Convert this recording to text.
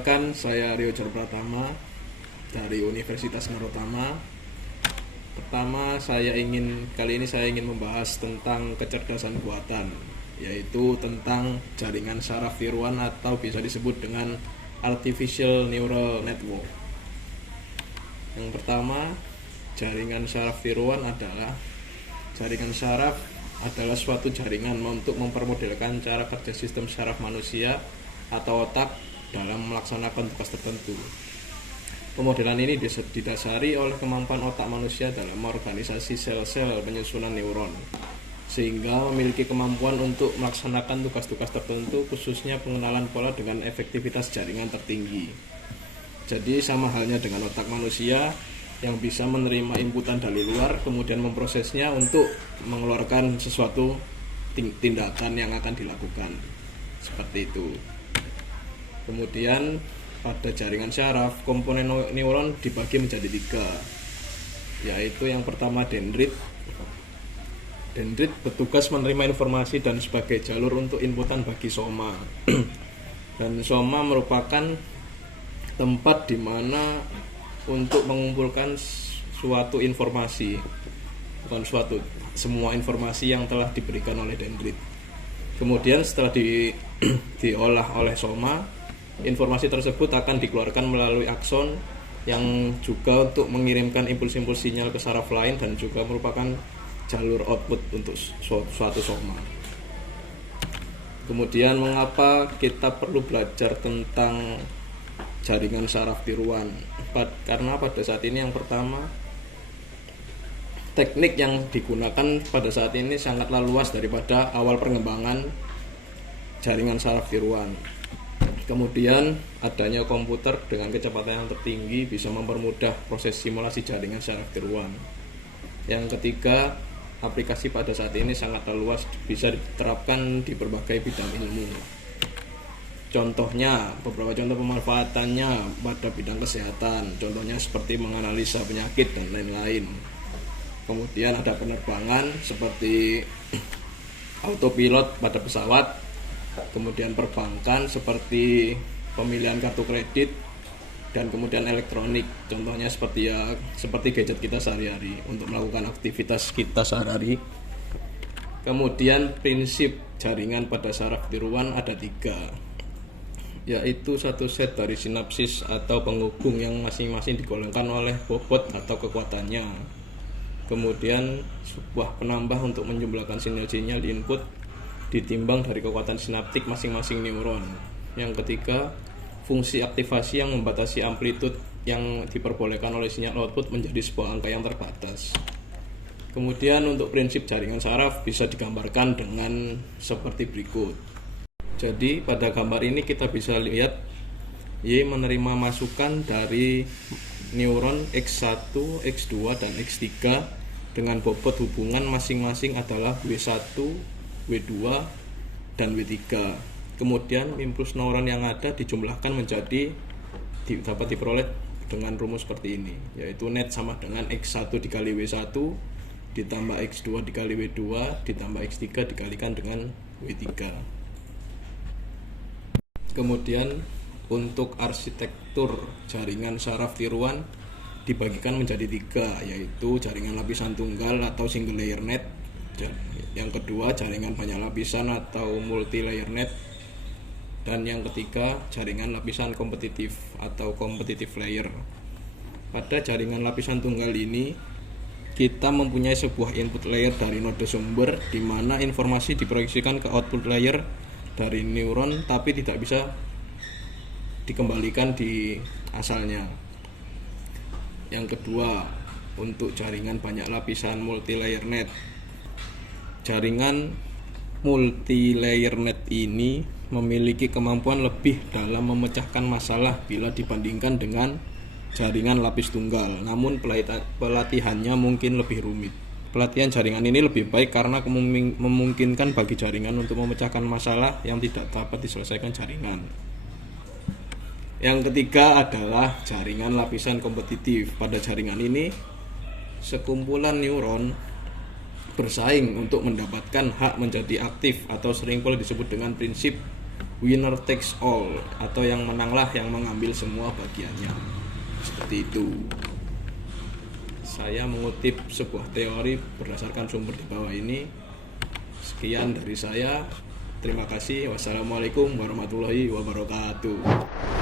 Perkenalkan, saya Rio Jar Pratama dari Universitas Narotama. Kali ini saya ingin membahas tentang kecerdasan buatan, yaitu tentang jaringan saraf tiruan atau bisa disebut dengan Artificial Neural Network. Yang pertama, jaringan saraf tiruan adalah suatu jaringan untuk mempermodelkan cara kerja sistem saraf manusia atau otak dalam melaksanakan tugas tertentu. Pemodelan ini didasari oleh kemampuan otak manusia dalam organisasi sel-sel penyusunan neuron, sehingga memiliki kemampuan untuk melaksanakan tugas-tugas tertentu, khususnya pengenalan pola dengan efektivitas jaringan tertinggi. Jadi sama halnya dengan otak manusia yang bisa menerima inputan dari luar, kemudian memprosesnya untuk mengeluarkan sesuatu tindakan yang akan dilakukan. Seperti itu. Kemudian pada jaringan saraf, komponen neuron dibagi menjadi 3, yaitu yang pertama dendrit. Dendrit bertugas menerima informasi dan sebagai jalur untuk inputan bagi soma. Dan soma merupakan tempat di mana untuk mengumpulkan suatu informasi, semua informasi yang telah diberikan oleh dendrit. Kemudian setelah diolah oleh soma, informasi tersebut akan dikeluarkan melalui akson yang juga untuk mengirimkan impuls-impuls sinyal ke saraf lain dan juga merupakan jalur output untuk suatu soma. Kemudian mengapa kita perlu belajar tentang jaringan saraf tiruan? Karena pada saat ini yang pertama, teknik yang digunakan pada saat ini sangatlah luas daripada awal pengembangan jaringan saraf tiruan. Kemudian adanya komputer dengan kecepatan yang tertinggi bisa mempermudah proses simulasi jaringan saraf tiruan. Yang ketiga, aplikasi pada saat ini sangatlah luas, bisa diterapkan di berbagai bidang ilmu. Contohnya, beberapa contoh pemanfaatannya pada bidang kesehatan, contohnya seperti menganalisa penyakit dan lain-lain. Kemudian ada penerbangan seperti autopilot pada pesawat, kemudian perbankan seperti pemilihan kartu kredit, dan kemudian elektronik, contohnya seperti gadget kita sehari-hari untuk melakukan aktivitas kita sehari-hari. Kemudian prinsip jaringan pada saraf tiruan ada 3, yaitu satu set dari sinapsis atau penghubung yang masing-masing digolongkan oleh bobot atau kekuatannya. Kemudian sebuah penambah untuk menjumlahkan sinyal-sinyal di input ditimbang dari kekuatan sinaptik masing-masing neuron. Yang ketiga, fungsi aktivasi yang membatasi amplitude yang diperbolehkan oleh sinyal output menjadi sebuah angka yang terbatas. Kemudian untuk prinsip jaringan saraf bisa digambarkan dengan seperti berikut. Jadi pada gambar ini kita bisa lihat Y menerima masukan dari neuron X1, X2, dan X3 dengan bobot hubungan masing-masing adalah W1, W2, dan W3. Kemudian impuls neuron yang ada dijumlahkan dapat diperoleh dengan rumus seperti ini, yaitu net sama dengan X1 dikali W1 ditambah X2 dikali W2 ditambah X3 dikalikan dengan W3. Kemudian untuk arsitektur jaringan saraf tiruan dibagikan menjadi 3, yaitu jaringan lapisan tunggal atau single layer net, yang kedua jaringan banyak lapisan atau multi layer net, dan yang ketiga jaringan lapisan kompetitif atau competitive layer. Pada jaringan lapisan tunggal ini kita mempunyai sebuah input layer dari node sumber di mana informasi diproyeksikan ke output layer dari neuron tapi tidak bisa dikembalikan di asalnya. Yang kedua, untuk jaringan banyak lapisan multi layer net. Jaringan multi layer net ini memiliki kemampuan lebih dalam memecahkan masalah bila dibandingkan dengan jaringan lapis tunggal, namun pelatihannya mungkin lebih rumit. Pelatihan jaringan ini lebih baik karena memungkinkan bagi jaringan untuk memecahkan masalah yang tidak dapat diselesaikan jaringan. Yang ketiga adalah jaringan lapisan kompetitif. Pada jaringan ini, sekumpulan neuron bersaing untuk mendapatkan hak menjadi aktif atau sering pula disebut dengan prinsip winner takes all, atau yang menanglah yang mengambil semua bagiannya. Seperti itu. Saya mengutip sebuah teori berdasarkan sumber di bawah ini. Sekian dari saya. Terima kasih. Wassalamualaikum warahmatullahi wabarakatuh.